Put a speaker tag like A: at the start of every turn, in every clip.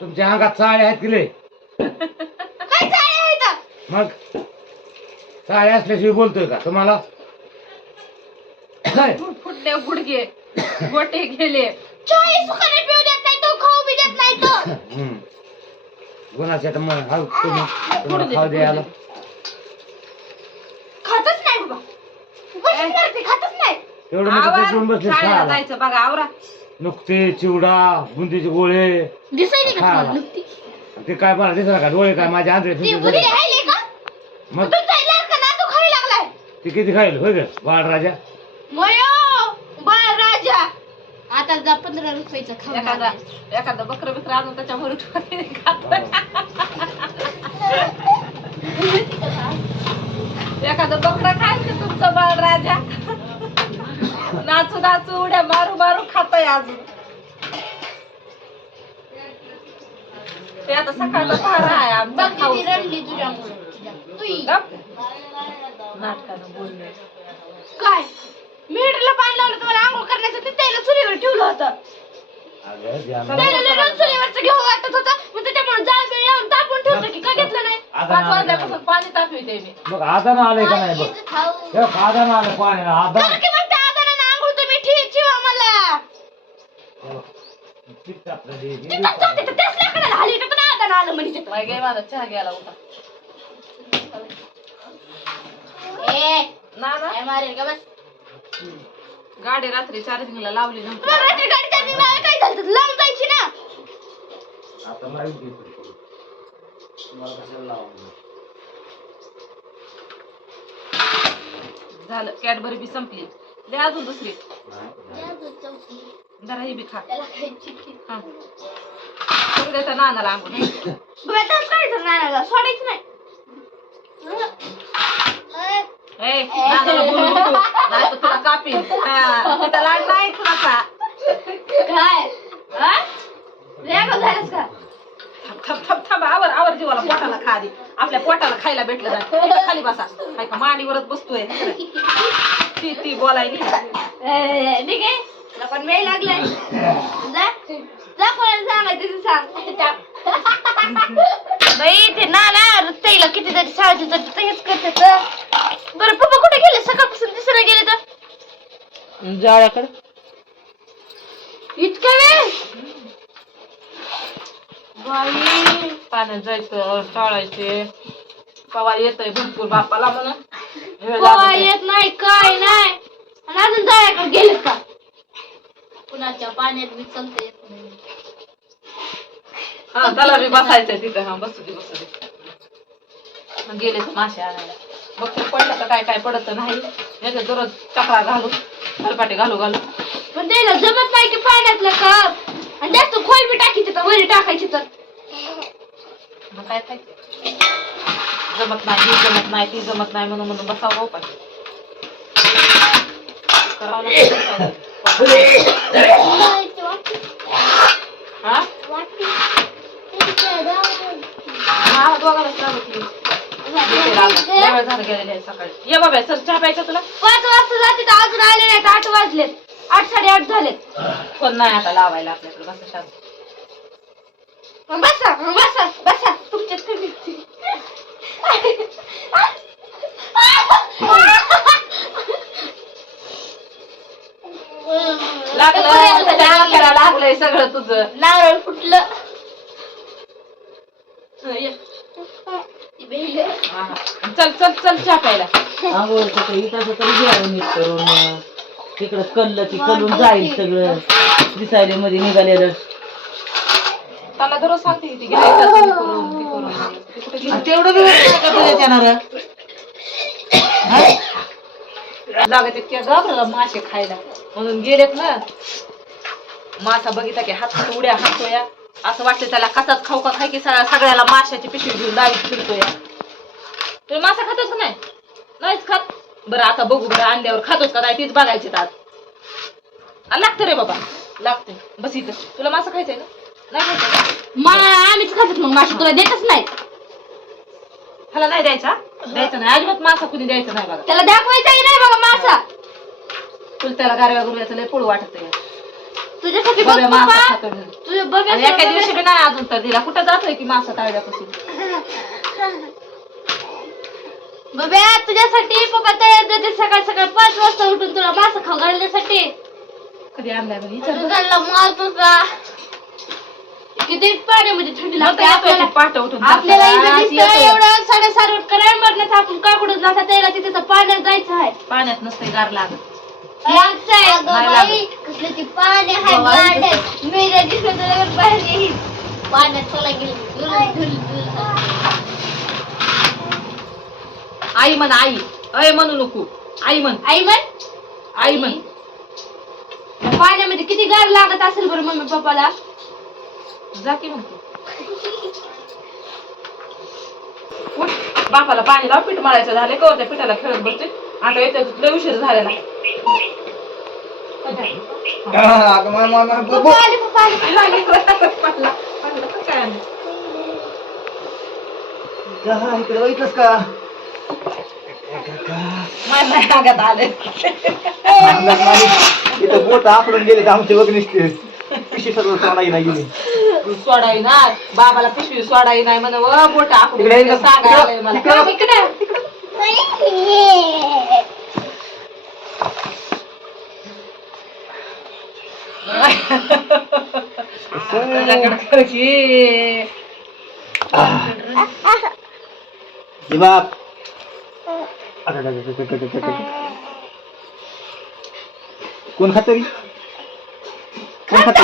A: तुमच्या अंगात चाळे आहेत किले
B: काय चाळे?
A: मग? चाळे असल्याशिवाय बोलतोय का तुम्हाला?
C: फुटले गुडघे गोटे गेले.
B: चोळी सुखाने पिऊ देत नाही तो खाऊ बी देत नाही तो.
A: हम्म. गुणाच्या तर मग तुम्ही. तुम्हाला खाऊ द्यायला
B: खातच नाही बाबा. उगाचच करते, खातच नाही.
A: एवढं मोठं
C: आवर.
A: बसले
C: जायचं बघा आवरा.
A: नुकते चिवडा बुंदीचे गोळे.
B: दिसायली का. तुम्हाला नुकती?
A: ते काय मला दिसणार का? डोळे काय माझ्या आंधळे
B: ती
A: फिरते
B: बुरी
A: झाले.
B: राहिली का?
A: मग?
B: तुमचा लाडका नातू खायला लागलाय?
A: ते किती खाईल? होय ग बाळ राजा?
B: मयो बाळ राजा. आता जा पंधरा रुपयाचं
C: एखादा
B: खाऊ
C: एखादा बकर बिकर आणून त्याच्यावर खात. एखादं बकरा खायचं तुमचं बाळ राजा. नाचू नाचू उड्या मारू मारू. खाताय अजून. ते आता सकाळचा पहारा आहे आमचा. खाऊ
B: रडली तुझ्यामुळे.
C: नाटकानं बोलणे
B: काय? पाणी लावलं तुम्हाला आंघोळ करण्यासाठी त्याला चुलीवर ठेवलं होतं.
A: अगं, ध्यान-
B: त्याला रोज चुलीवरचं घेऊ वाटत होतं. मग त्याच्यामुळे जाळ बिळ लावून तापून ठेवलं की का घेतलं नाही?
A: आता
C: पाच
A: नाही
C: वाजल्यापासून. पाणी तापविते मी.
A: मग आदान आलंय का नाही बघ? हे आदान आलं पाणी आदान
B: तर की मग त्या आदारानं आंघोळ तुम्ही ठीक ठेवा मला जाते तर त्याच हाली पण आलं म्हणजे
C: गे माझा चहा घ्यायला होता
B: ए
C: ना ना
B: काय मारेल का बस
C: गाडी रात्री चार्जिंगला लावली नव्हती.
B: मग रात्री गाडी चालली मला काय झालं? तर लावून जायची ना.
A: आता लाइट घेतो तुम्हाला कशाला लावायचं?
C: झालं. कॅडबरी बी संपली. दे अजून दुसरी. जरा ही बी खा.
B: त्याला खायची की.
C: हा. करू द्यायचा नानाला अंगून
B: बघ आता काढायचं नानाला? सोडायचं नाही.
C: ए नानाला बोलू नको. नाही तर तुला कापीन. तिथं लाड नाही कुणाचा.
B: काय? रेगा झालंस का?
C: थांब थांब थांब थांब. आवर आवर जीवाला पोटाला खा आधी. आपल्या पोटाला खायला भेटलं नाही. इथं खाली बसा. काय का मांडीवरच बसतोय. ती ती बोलायली.
B: ठीक आहे तुला पण वेळ लागलाय. जा. जा कोणाला सांगायचं ते सांग. बाई ते ना ना रत्ताईला कितीतरी सांगायचं तर ते हेच करतात बरं पप्पा कुठे गेले? सकाळपासून दिसायला गेले तर?
C: जाळ्याकडे
B: इतका वेळ?
C: बाई पाण्यात जायचं टाळायचे. कवा येतय भरपूर बापाला म्हणून. वेळ
B: काय
C: लागतोय.
B: येत नाही काय नाही. आणि अजून जायकडे गेले का? कुणाच्या पाण्यात मी चालता येत नाही.
C: हा त्याला बी बसायचंय तिथं. हा बसू दे बसू दे. गेले तर मासे आणायला. बघ ते पडलं तर काय काय पडत नाही. याच्यात दररोज चक्रा घालू फलपाटे घालू घालू.
B: पण त्याला जमत नाही की पाण्यातलं कप. आणि जास्त खोल बी टाकायची तर वरी टाकायची तर.
C: मग काय जमत नाही ही जमत नाही ती जमत नाही म्हणून म्हणून बसावं पण. करावं लागतं. सकाळी ये बाबा चल चहा प्यायचा तुला
B: पाच वाजता जाते तर अजून आले नाहीत आठ वाजलेत आठ साडेआठ झालेत
C: कोण नाही आता लावायला आपल्याकडे बस शांत
B: मग बसा मग बसा बसा तुमच्यात कमी
C: लागलं लागलंय सगळं तुझं.
B: नारळ फुटलं.
C: चल चल चल चहा प्यायला.
D: आंघोळ तर इथं तरी घ्यावं नीट करून तिकडं कल्लं की कलून जाईल सगळं. दिसायले मध्ये निघालेलं.
C: त्याला दररोज सांगते की ती घ्यायचं हे करून ते करून. ते कुठे गेली?
D: आणि तेवढं बी होत नाही का तुझ्या त्यानं
C: लागत इतक्या घाबरला मासे खायला. म्हणून गेलेत ना. मासा बघितला की हात उड्या हातोया. असं वाटलं त्याला कसाच खाऊ का खाय की सगळ्या सगळ्याला माशाची पिशवी घेऊन दावीत फिरतोया. तुम्ही मासा खातोच का नाही? नाहीच खात. बरं आता बघू बरं अंड्यावर खातोच का नाही तीच बघायची आज. लागतं रे बाबा. लागते बस इथं. तुला मासा खायचंय ना? नाही खायचं का?
B: मा आम्हीच खातात मग माशी तुला देतच नाही.
C: ह्याला नाही द्यायचा? द्यायचं नाही. अजिबात मासा कुणी द्यायचं नाही बघा.
B: त्याला दाखवायचाही नाही बघा मासा.
C: तुला त्याला गारव्या गुरव्याचं लय पुळ वाटत
B: तुझ्यासाठी बघ पप्पा. तुझ्या बघ
C: आणि एका दिवशी बी नाही अजून तर दिला. कुठं जातोय की मासा तळल्यापासून?
B: बब्या तुझ्यासाठी पप्पा तयार जाते सकाळ सकाळ पाच वाजता उठून तुला मासा खाऊ घालण्यासाठी.
C: कधी आणलाय म्हणे? विचार
B: तू
C: बरं.
B: चालला माल पप्पा किती पाण्यामध्ये थंडी
C: मग
B: लागते
C: येतोय
B: आपल्याला.
C: पहाटे उठून
B: आपल्याला इथं
C: जाताना
B: दिसतंय
C: येतोय.
B: एवढं साडेसात करायला आपण काकडून जाता त्याला तिथे तर पाण्यात जायचं आहे.
C: पाण्यात नसतंय गार लागत. आई. म्हण आई. अय म्हणू नको. आई म्हण.
B: आई म्हण?
C: आई म्हण.
B: पाण्यामध्ये किती गार लागत असेल बरं मम्मी पप्पाला?
C: जा की म्हणतो बापाला पाणी लाव पीठ मळायचं झाले कवर त्या पिठाला खेळत बसते. आता येते लय उशीर झालेला काय आणलं?
A: इकडे बघितलंस का?
C: आले.
E: इथं बोट आपडून गेले तर आमचे बघ निसते. पिशी सर्व सोडाई नाही गेली.
C: सोडाई ना. बाबाला पिशवी सोडाई नाही म्हण बोट
E: इकडे, इकडे,
C: सांगायला मला.
E: इकडे.
C: इकडे. तुझ्याकडे कर की.
E: हे बाप कोण खात रे कोण खात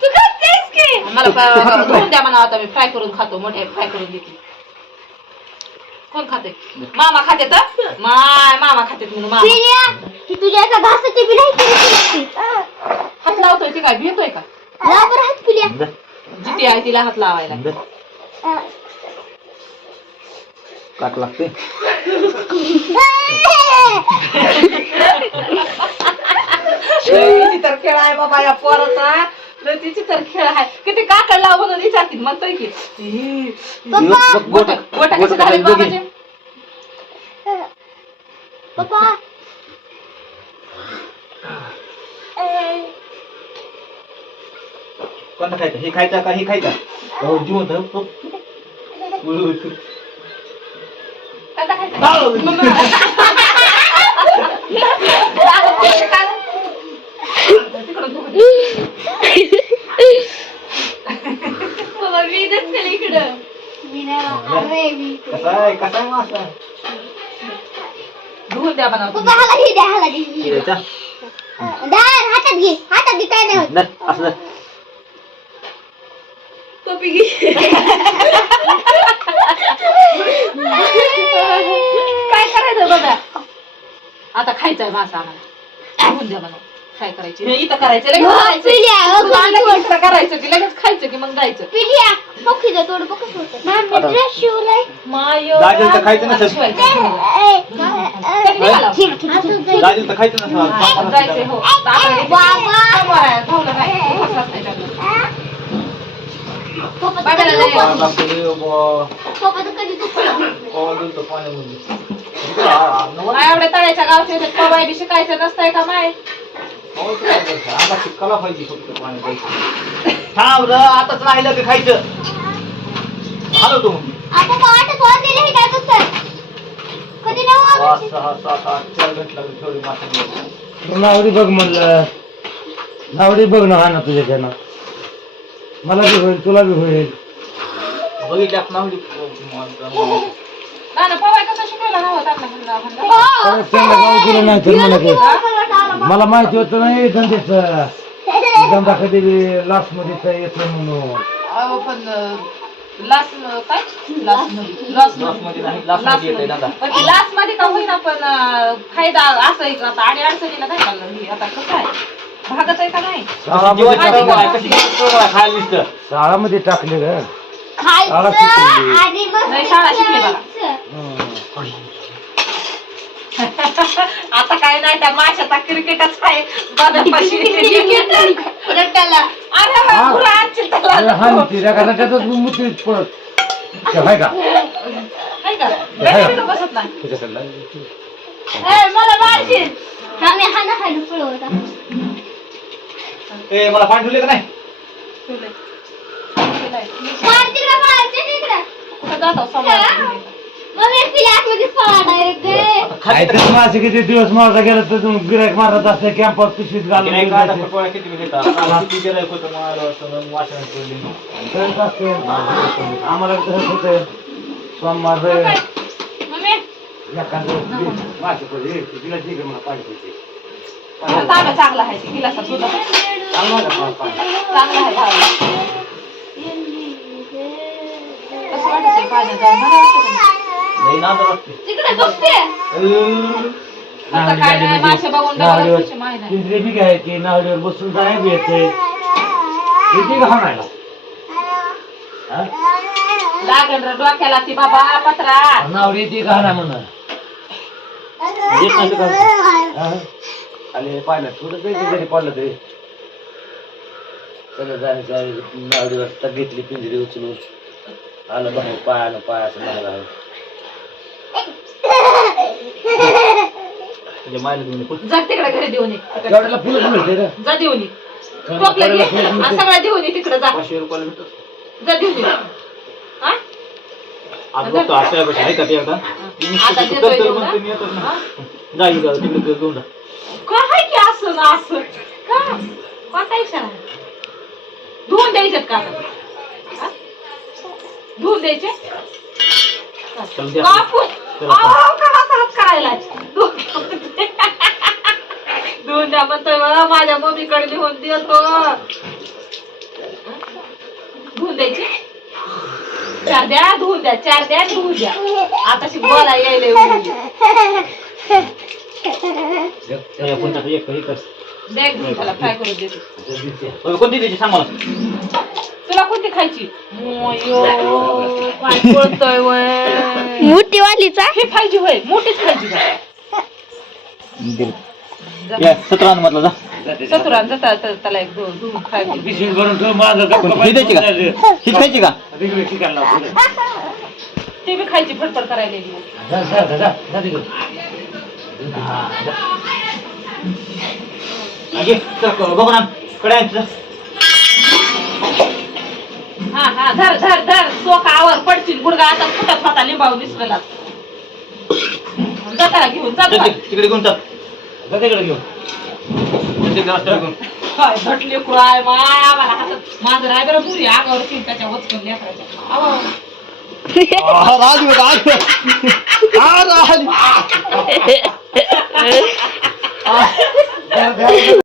B: तू करतेस की
C: मला फ्राय- धुवून द्या म्हणा आता मी फ्राय करून खातो मोठे फ्राय करून देते कोण खाते मामा खाते तर माय मामा खाते म्हणून मामा
B: पिल्या ही तुझ्या एका घासाची बी नाही केली
C: हात लावतोय ती काय? भेटतोय का?
B: बरं हात पिल्या
C: जिती आहे तिला हात लावायला.
E: काट लागते.
C: लय तर खेळ आहे बाबा या पोराचा. लय तिची तर खेळ आहे. किती काकड लाव म्हणून विचारतील म्हणतोय की कसे झाले बाबाचे
B: पप्पा
E: कोणता खायचा? हे खायचा का हे खायचा? हो जिवंत हो.
C: आता खायचं. तिकडून बघू दे.
B: बाबा मी नसते इकडं. मी नाही मी
E: कसा आहे? कसा आहे मासा?
C: धुवून द्या म्हणा
B: पप्पा हाला घे द्या हाला घे. हातात घे. हातात घे काय नाही होत.
E: धर, असं धर.
B: घे
C: काय करायचं बघा आता खायचंय मासा आम्हाला धुवून द्या म्हणा काय करायची हे इथं करायचं लगेच खायचं. इथं करायचं की लगेच खायचं की मग जायचं
B: पिल्या पक्षीचं तोंड बघ कसं होतं
E: आता.
B: ड्रेस शिवलाय
C: मायो
E: दाजीला तर खायचं नसेल. दाजीला तर खायचं नसतं.
C: जायचंय हो आता हे
B: बाबा.
C: आहे. उपवास. एवढ्या तळ्याच्या गावचे पवाय बी शिकायचं नसतंय का माय
E: आता शिकायला पाहिजे फक्त पाण्यात. थांब रे, आताच राहिलं की खायचं झालं तू
B: आ, पप्पा वाटत वाजलेले हे काय बघताय? कधी नाही
E: पाच
B: वाजले.
E: सहा सात आठ चार घंटे लागले ठेवली मासा
A: नावडी बघ म्हणलं नावडी बघ ना हा ना तुझ्या त्यानं मला बी होईल तुला बी होईल
E: बघितल्या नावडी
C: ना पवाय कसं नव्हतं म्हणलं.
A: दिलं नाही तर मला काही मला माहिती होतं नाही धंद्याचं धंदा कधी लास्टमध्ये येतो म्हणून.
C: अहो पण लास काय? लास
E: लासमध्ये. नाही लास्टमध्ये येते दादा
C: पण ते लासमध्ये का होईना पण अं, फायदा असं आहे का आता आडी अडचणीला काय चाललं हे आता कसं आहे? भागत आहे का नाही?
E: जीवाची कशी खायला दिसतं.
A: शाळामध्ये टाकले ग. शाळा
C: नाही, शिकली बघा.
A: हं.
C: आता काय नाही त्या माशाचा क्रिकेटच आहे आजची त्याला.
A: अरे हा ती मुतीत पळत ते हाय का
C: आहे का? बेटा बिटा बसत नाही
A: तुझ्याकडला
B: ए, मला.
E: ए पाणी ठेवले का नाही
C: ठेवलंय.
A: काहीतरी माझे किती दिवस मारता गेला तर तुम्ही गिरायक मारत असते कॅम्पात पिशवीत घालून घेऊन जायचे. करत असते. आम्हाला होतं सोमवार रविवार. एखादं तिला ठीक आहे. मला पाणी
C: चांगला आहे. वाटतंय पाण्यात जाऊन? बरं वाटतं
E: लई नाद वाटते.
B: तिकडे बघते.
C: आता काय नाही, मासे बघून डबल
A: नावडीवर-
C: माहिती
A: पिंजरे बी नावडीवर बसून जाय बी येते किती घाणायला हा?
C: रे डोक्याला ती बाबा पत्रा
A: नावडी ती घाणा म्हणा
E: येत नाही तर काय?
A: हा? आणि पाहिलं थोडं काही जरी पडलं तरी सगळं जायचं नावडीवर घेतली पिंजरी उचलून आलं बाहेर पायानं पाय असं लागला आहे
E: तुझ्या मायला घेऊन ये.
C: जा तिकडे घरी देऊन ये
A: तेवढ्याला फुलं मिळते रे
C: जा देऊन ये टोपलं घे आणि सगळं देऊन ये तिकडे जा
E: पाचशे रुपयाला भेटतं.
C: जा देऊन ये हा?
E: आज बघतो अशा पैसे आहे का ते एकदा
C: आता
E: तू
C: देतोय
E: कर तर
C: देऊन,
E: म्हणतो मी येतच ना जा इकडं, तिकडे घेऊन जा
C: काय की असं ना असं का कोणता इशारा धुवून द्यायच्यात का आता? धुवून द्यायचे? करायला? धुवून द्या. म्हणतोय मला माझ्या मम्मीकडे लिहून देतो. धुवून द्यायचे? चार द्या धुवून द्या चार द्या धुवून द्या. आता बोला यायला
E: कोणती द्यायची सांग
C: कोणती खायची. काय वय?
B: मोठी वालीचा
C: हे खायची होय मोठीच खायची का
E: या सतरा मधला जा.
C: सतुरान जाता तर त्याला एक दोन दोन खायची.
A: पिशवीत भरून ठेव माझं गप्पा
E: ही द्यायची का? खायची का?
A: तिकडे ठिकाण लाव पुढे.
C: ती बी खायची फडफड करायला
A: जा, जा, जा, जा, जा तिकडे. हा, जा.
E: घे चल बघू ना. कड्यांचं
C: हा हा धर धर धर. सोका आवर पडशील. गुडगा आता फुटत होता लिंबाव जाता घेऊन जाता
E: तिकडे घेऊन
A: जा तिकडे घेऊन.
E: चल तिकडे रस्त्यावर घेऊन
C: काय कुराय माय आम्हाला हातात माझं राय बरं पुरी आगावरती त्याच्या वचकन लेकराच्या. आवा.
E: राजू राजू राजू.
A: जा, जा.